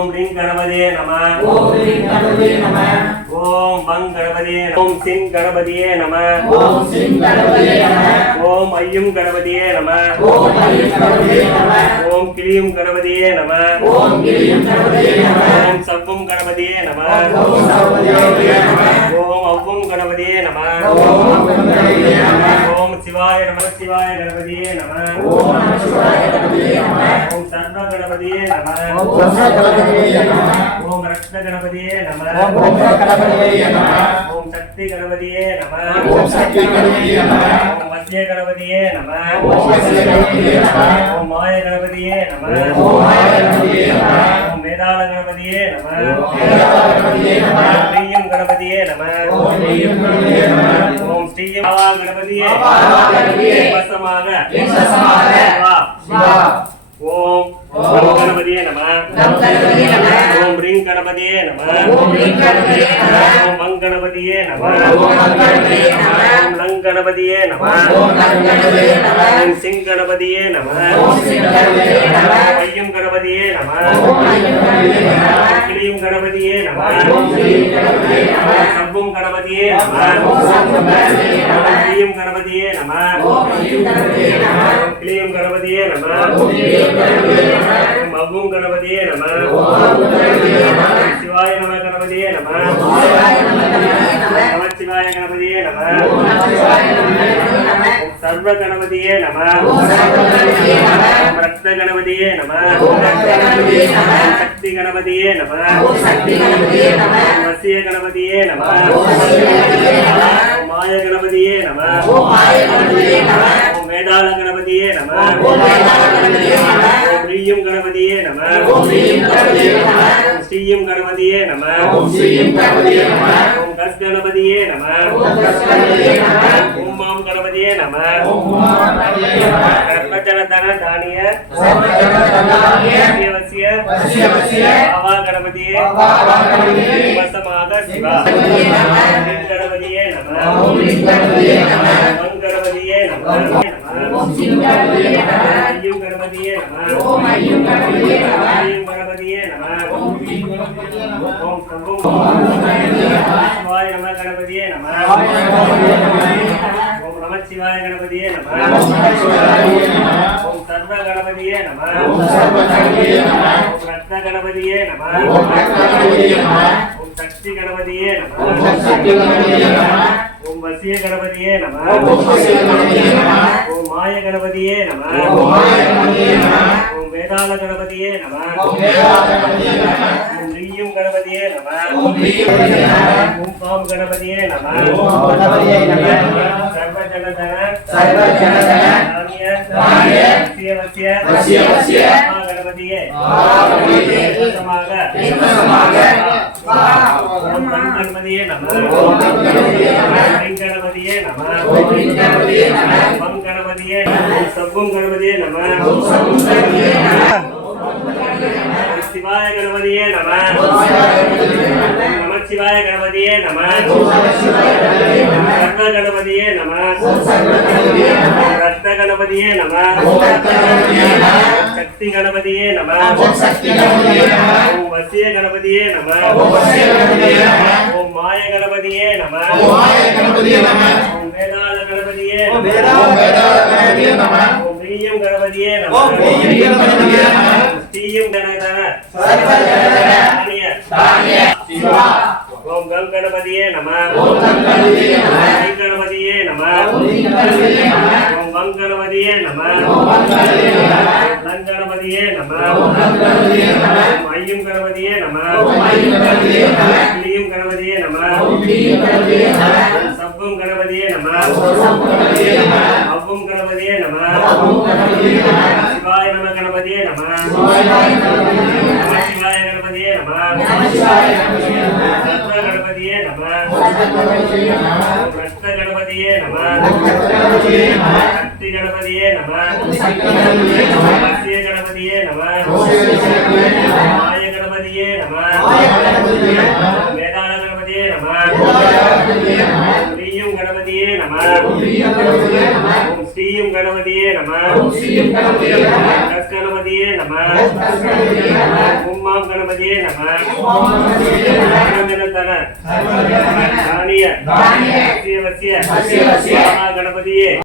ஓம் ring கணபதியே நம ஓம் ஹ்ரீம் கணபதியே நம ஓம் பங் கணபதியே. ஓம் சிங் கணபதியே நம ஓம் சிங் கணபதியே நம ஓம் ஐயும் கணபதியே நம ஓம் ஹ்ரீம் கணபதியே நம ஓம் கிளியும் கணபதியே நம ஓம் கிரியும் கணபதியே நம ஓம் சவ்வும் கணபதியே நம ஓம் சர்வதேவதே நம ஓம் அவ்வும் கணபதியே நம ஓம் கணபதியே நம சிவாய கணபதியே நம ஓம் நம சிவாய கணபதியே நம ஓம் சர்வ கணபதியே நம ஓம் சர்வ கணபதியே நம ஓம் கணபதியே நம ஓம் கணபதியே நம ஓம் சக்தி கணபதியே நம ஓம் சக்தி கணபதியே நம ஓம் மத்திய கணபதியே நம ஓம் வசிய கணபதியே நம ஓம் மாய கணபதியே நம ஓம் மாய கணபதியே நம ஓம் மேதாள கணபதியே நம வேதாள கணபதியே நம ஸ்ரீயம் கணபதியே நம ஓம் ஹ்ரீம் கணபதியே நம ஓம் ஸ்ரீயம் ஆவா கணபதியே வசமாக ஓம் கணபதியே நம ஓம் ரிங் கணபதியே நம ஓம் மங் ஓம் லங் ஓம் சிங் ஐயம் கணபதியே நம கிளியும் கணபதியே நம ஓம் கணபதியே நம கிளியும் கணபதியே நம கிளியும் கணபதியே நம ஹ்ரீம் கணபதியே நம சிவாய நம கணபதியே நம நமச்சிவாய கணபதியே நம சர்வ கணபதியே நம சர்வ கணபதியே நம சக்தி கணபதியே நம வசிய கணபதியே நம ஓம் வசிய கணபதியே நம. ஓம் மாய கணபதியே நம. மாய கணபதியே நம. வேதாள கணபதியே நம. வேதாள கணபதியே நம ஓம் ஸ்ரீயும் கணபதியே நம ஓம் ஸ்ரீம் கணபதியே நம ஓம் கஸ் கணபதியே நம ஓம் கஸ் கணபதியே நம ஓம் மாம் கணபதியே நம ஓம் உமா கணபதியே நம கர்மஜனதன தானிய வசிய வசிய வசிய ஆவா கணபதியே ஆவா கணபதியே வசமாக சிவா கணபதியே நம ஓம் கணபதியே நம ஓம் கணபதியே நம ஓம் கணபதியே நம ஓம் சிங் கணபதியே நம ஐயும் கணபதியே நம ஓம் ஐயும் கணபதியே நம ஐயும் கணபதியே நம ஓம் சிவாய நம கணபதியே நம ஓம் நம சர்வ கணபதியே நம ஓம் சர்வ கணபதியே நம ஓம் ரத்ன கணபதியே நம ஓம் சக்தி கணபதியே நம ஓம் சக்தி கணபதியே நம ஓம் வசிய கணபதியே நம கணபதியே நம. ஓம் வேதாள கணபதியே நம. ஓம் ரீயும் கணபதியே நம. ஓம் பாம் கணபதியே நம. ஓம் கணபதியே நம. சர்வ ஜனதன. சர்வ ஜனதன. தானிய தானிய வசிய வசிய வசிய வசிய மகா கணபதியே கணபதியே நம. கணபதியே நம. கணபதியே ஓம் சவ்வும் கணபதியே நம. சிவாய கணபதியே நம. நமச்சிவாய கணபதியே நம. ரத்த கணபதியே நம. ரத்த கணபதியே நம. சக்தி கணபதியே நம. வசிய கணபதியே நம. ஓம் மாய கணபதியே நம. ஓம் கணபதியே நம. வேதாள கணபதியே கணபதியே நம. ஓம் ஹ்ரீம் கணபதியே நம. ஸ்ரீயம் கணதன சர்வ ஜனதன தானிய தானிய சிவா. ஓம் கம் கணபதியே நம. ஓம் கம் கணபதியே நம. ஐ கணபதியே நம. ஓம் ஹ்ரீம் கணபதியே நம. ஓம் வம் கணபதியே நம. ஓம் வம் கணபதியே நம. லங் கணபதியே நம. ஓம் லம் கணபதியே நம. ஓம் ஐயும் கணபதியே நம. ஓம் ஐயும் கணபதியே நம. கிளியும் கணபதியே நம. ஓம் ஹ்ரீம் கணபதியே நம. ஓம் சவ்வும் கணபதியே நம. ஓம் சம் கணபதியே நம அவ்வும் கணபதியே நம ஓம் கணபதியே நம சிவாய நம கணபதியே நம. சிவாய கணபதியே நம. சிவாய கணபதியே நம. நமச்சிவாய கணபதியே நம. சக்தி கணபதியே நம. கணபதியே நம. மாய கணபதியே நம. வேதாள கணபதியே நம. கணபதியே நம ஸ்ரீயும் கணபதியே நம. ஸ்ரீயும் கணபதியே நம. கணபதியே நம. கஸ் கணபதியே நம. சர்வஜனதன. தானிய. கணபதியே.